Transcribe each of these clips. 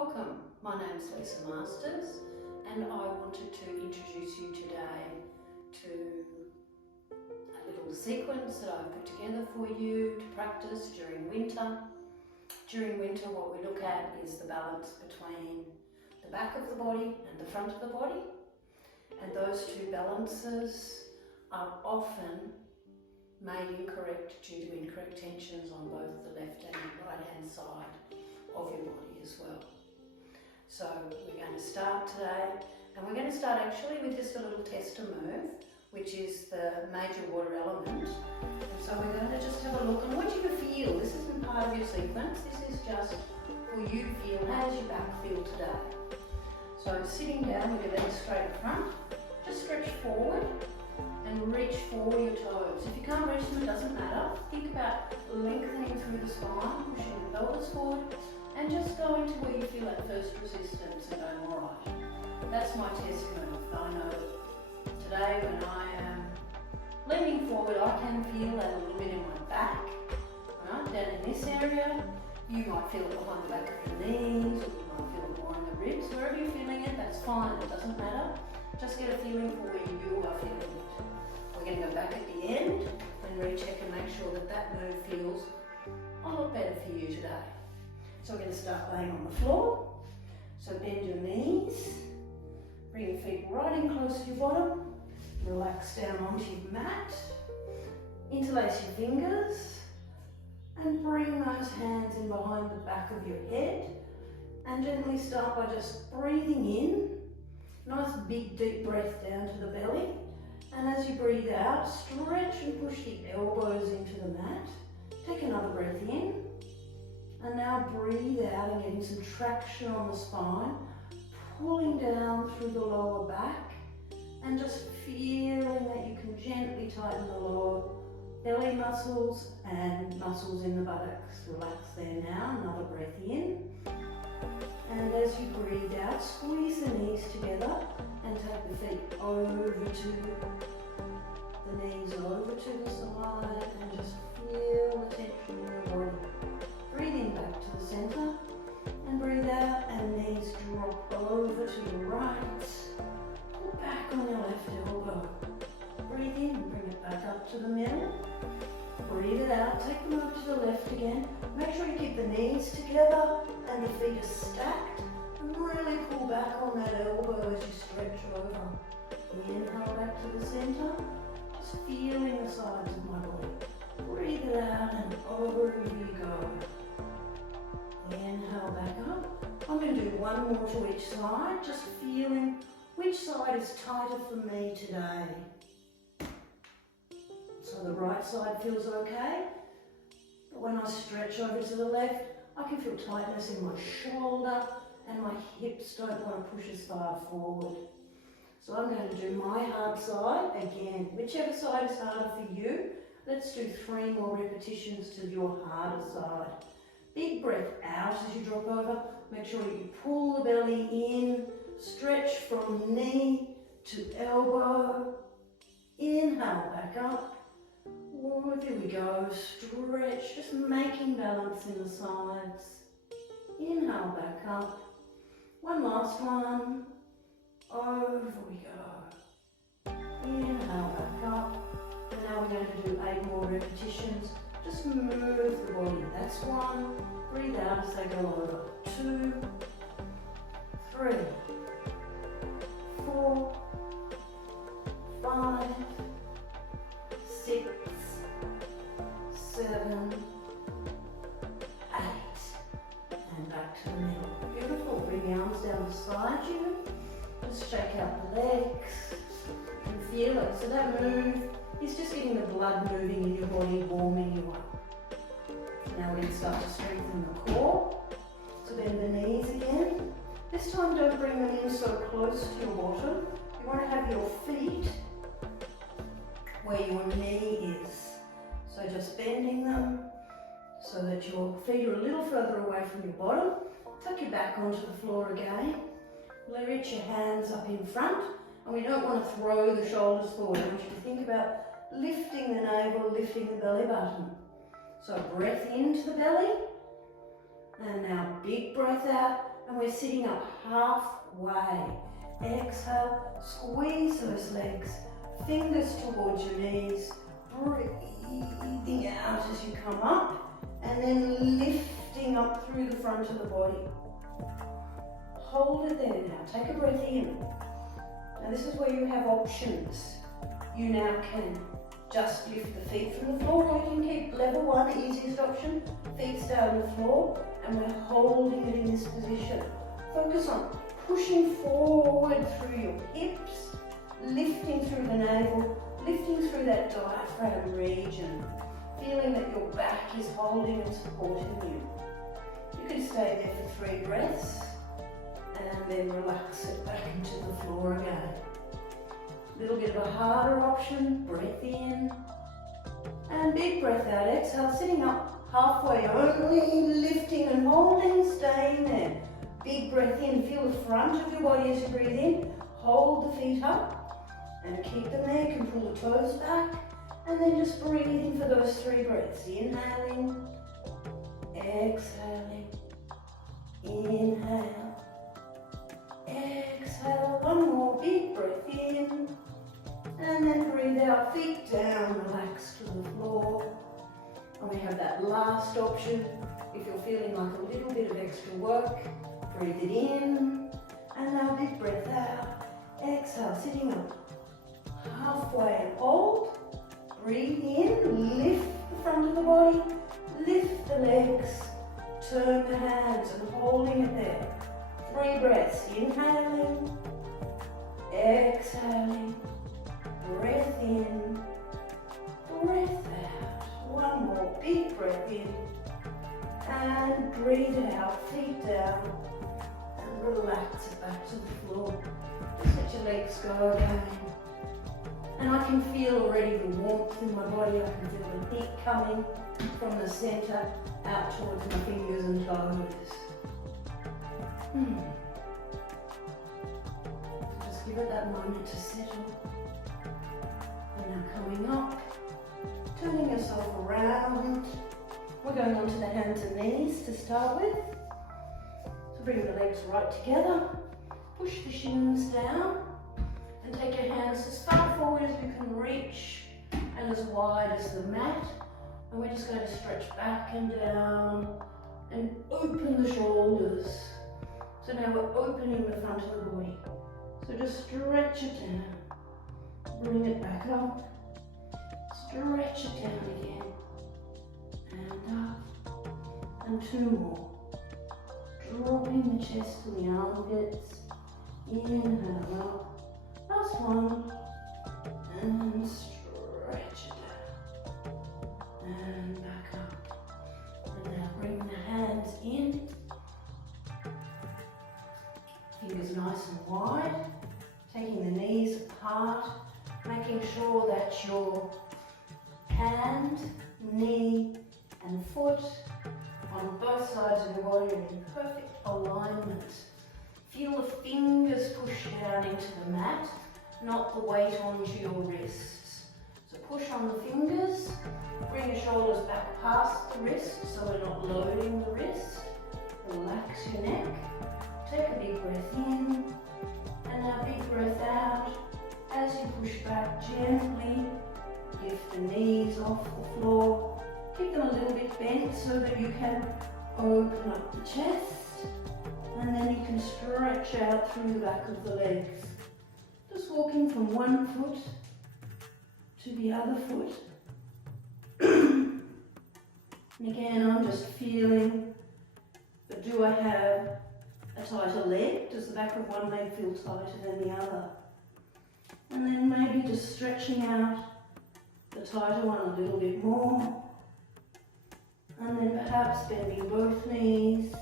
Welcome, my name is Lisa Masters and I wanted to introduce you today to a little sequence that I've put together for you to practice during winter. During winter what we look at is the balance between the back of the body and the front of the body, and those two balances are often made incorrect due to incorrect tensions on both the left and right hand side of your body as well. So we're going to start today, and we're going to start actually with just a little tester move, which is the major water element. And so we're going to just have a look, and I want you to feel, this isn't part of your sequence, this is just for you to feel, how does your back feel today? So sitting down with your legs straight in front, just stretch forward and reach for your toes. If you can't reach them, it doesn't matter. Think about lengthening through the spine, pushing the pelvis forward, and just going to where you feel that first resistance and going, all right. That's my test move. I know today when I am leaning forward, I can feel that a little bit in my back, right? Down in this area. You might feel it behind the back of the knees, or you might feel it behind the ribs. Wherever you're feeling it, that's fine. It doesn't matter. Just get a feeling for where you are feeling it. We're going to go back at the end and recheck and make sure that that move feels a lot better for you today. So we're going to start laying on the floor. So bend your knees, bring your feet right in close to your bottom, relax down onto your mat, interlace your fingers, and bring those hands in behind the back of your head, and gently start by just breathing in. Nice big deep breath down to the belly, and as you breathe out, stretch and push the elbows into the mat. Take another breath in, and now breathe out and getting some traction on the spine, pulling down through the lower back, and just feeling that you can gently tighten the lower belly muscles and muscles in the buttocks. Relax there now, another breath in. And as you breathe out, squeeze the knees together and take the feet over to the knees over to the side, and just feel the tension in your body. Breathing back to the center and breathe out, and knees drop over to the right. Pull back on your left elbow. Breathe in, bring it back up to the middle. Breathe it out, take them over to the left again. Make sure you keep the knees together and the feet are stacked, and really pull back on that elbow as you stretch over. Inhale back to the center, just feeling the sides of my body. Breathe it out and over you go. Inhale back up. I'm going to do one more to each side, just feeling which side is tighter for me today. So the right side feels okay, but when I stretch over to the left, I can feel tightness in my shoulder, and my hips don't want to push as far forward. So I'm going to do my hard side again. Whichever side is harder for you, let's do 3 more repetitions to your harder side. Big breath out as you drop over. Make sure you pull the belly in, stretch from knee to elbow. Inhale back up. Oh, here we go, stretch, just making balance in the sides. Inhale back up. One last one. Over we go. Inhale back up. And now we're going to do 8 more repetitions. Just move the body. That's 1. Breathe out as they go over. 2, 3, 4, 5, 6, 7, 8, and back to the middle. Beautiful. Bring the arms down beside you. Just shake out the legs and feel it. So that move is just getting the blood moving in your body, warming you up. Now we're going to start to strengthen the core. So bend the knees again. This time don't bring them in so close to your bottom. You want to have your feet where your knee is. So just bending them so that your feet are a little further away from your bottom. Tuck your back onto the floor again. Reach your hands up in front, and we don't want to throw the shoulders forward. I want you to think about lifting the navel, lifting the belly button. So breath into the belly, and now big breath out, And we're sitting up halfway. Exhale, squeeze those legs, fingers towards your knees, breathing out as you come up, and then lifting up through the front of the body. Hold it there now, take a breath in. Now this is where you have options. You now can just lift the feet from the floor, or you can keep level one, easiest option, feet stay on the floor, and we're holding it in this position. Focus on pushing forward through your hips, lifting through the navel, lifting through that diaphragm region, feeling that your back is holding and supporting you. You can stay there for 3 breaths and then relax it back into the floor again. A little bit of a harder option, breath in and big breath out. Exhale, sitting up halfway, only lifting and holding, staying there. Big breath in, feel the front of your body as you breathe in, hold the feet up and keep them there. You can pull the toes back and then just breathe in for those 3 breaths. Inhaling, exhaling, inhale, exhale. One more big breath in and then breathe out, feet down, relax to the floor. And we have that last option. If you're feeling like a little bit of extra work, breathe it in, and now big breath out. Exhale, sitting up halfway, hold, breathe in, lift the front of the body, lift the legs, turn the hands and holding it there. 3 breaths, inhaling, exhaling, breath in, breath out. One more big breath in, and breathe it out, feet down. Relax it back to the floor. Just let your legs go again. And I can feel already the warmth in my body. I can feel the heat coming from the center out towards my fingers and toes. Just give it that moment to settle. And now coming up, turning yourself around. We're going onto the hands and knees to start with. Bring the legs right together, push the shins down, and take your hands as far forward as you can reach and as wide as the mat. And we're just going to stretch back and down and open the shoulders. So now we're opening the front of the body. So just stretch it down, bring it back up, stretch it down again, and up, and 2 more. Dropping the chest to the armpits, inhale up, last one, and stretch it out, and back up, and now bring the hands in, fingers nice and wide, taking the knees apart, making sure that your hand, knee and foot on both sides of your body are in perfect alignment. Feel the fingers push down into the mat, not the weight onto your wrists. So push on the fingers, bring your shoulders back past the wrist so we're not loading the wrist. Relax your neck, take a big breath in, and now big breath out. As you push back gently, lift the knees off the floor. Keep them a little bit bent so that you can open up the chest, and then you can stretch out through the back of the legs. Just walking from one foot to the other foot. And again, I'm just feeling, but do I have a tighter leg? Does the back of one leg feel tighter than the other? And then maybe just stretching out the tighter one a little bit more. And then perhaps bending both knees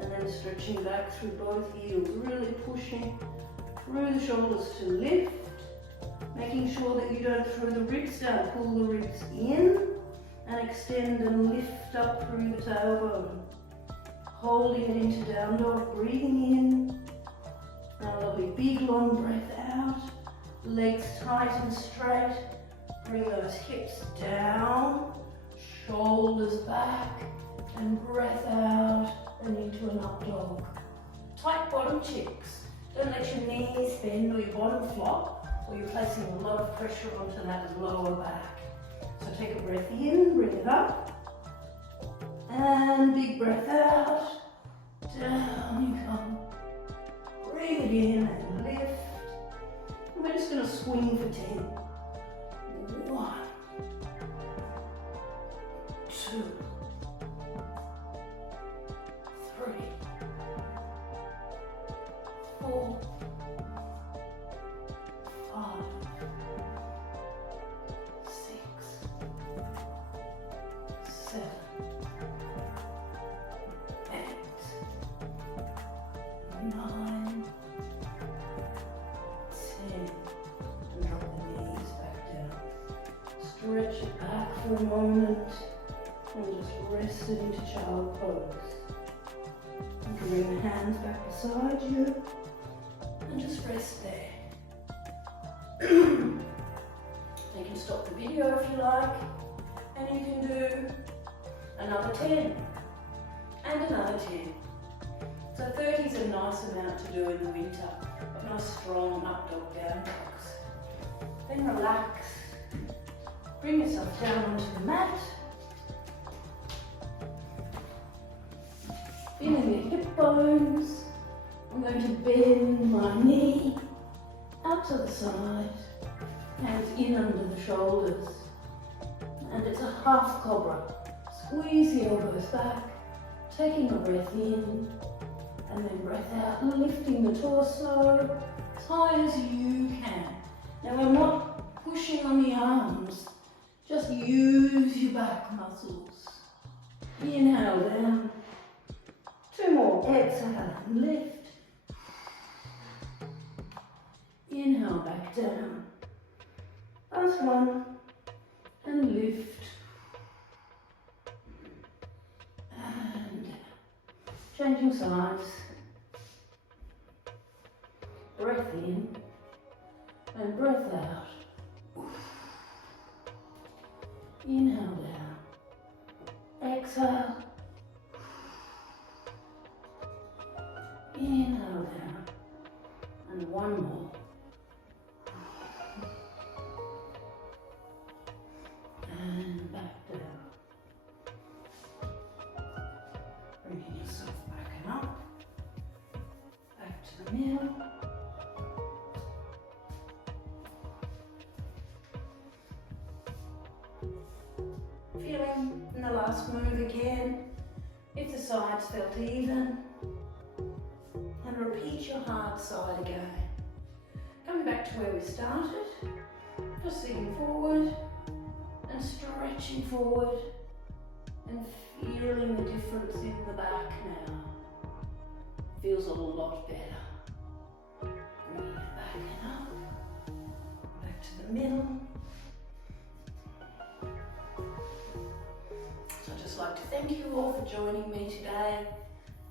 and then stretching back through both heels, really pushing through the shoulders to lift, making sure that you don't throw the ribs down, pull the ribs in and extend and lift up through the tailbone. Holding it into down dog, breathing in, now a lovely big long breath out, legs tight and straight, bring those hips down, shoulders back, and breath out. and into an up dog. Tight bottom chicks. Don't let your knees bend or your bottom flop, or you're placing a lot of pressure onto that lower back. So take a breath in, bring it up, and big breath out. Down you come. Breathe it in and lift. And we're just going to swing for 10. 1, 2, 3, 4, 5, 6, 7, 8, 9, 10. And drop the knees back down. Stretch it back for a moment and just rest it into child pose. You can bring the hands back beside you and just rest there. You can stop the video if you like, and you can do another 10 and another 10. So 30 is a nice amount to do in the winter. Nice strong up dog, down dogs. Then relax. Bring yourself down onto the mat. Feeling your hip bones. I'm going to bend my knee out to the side, hands in under the shoulders. And it's a half cobra. Squeeze the elbows back, taking a breath in, and then breath out, lifting the torso as high as you can. Now we're not pushing on the arms, just use your back muscles. Inhale down. 2 more, exhale and lift. Inhale back down. Last one, and lift. And down. Changing sides. Breath in and breath out. Inhale down. Exhale. Inhale down. And one more. And back down. Bringing yourself back and up. Back to the middle. Feeling in the last move again, if the sides felt even, and repeat your hard side again. Coming back to where we started, just sitting forward and stretching forward and feeling the difference in the back now. Feels a lot better. Bringing it back and up, back to the middle. So I'd just like to thank you all for joining me today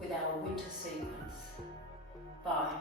with our winter sequence. Bye.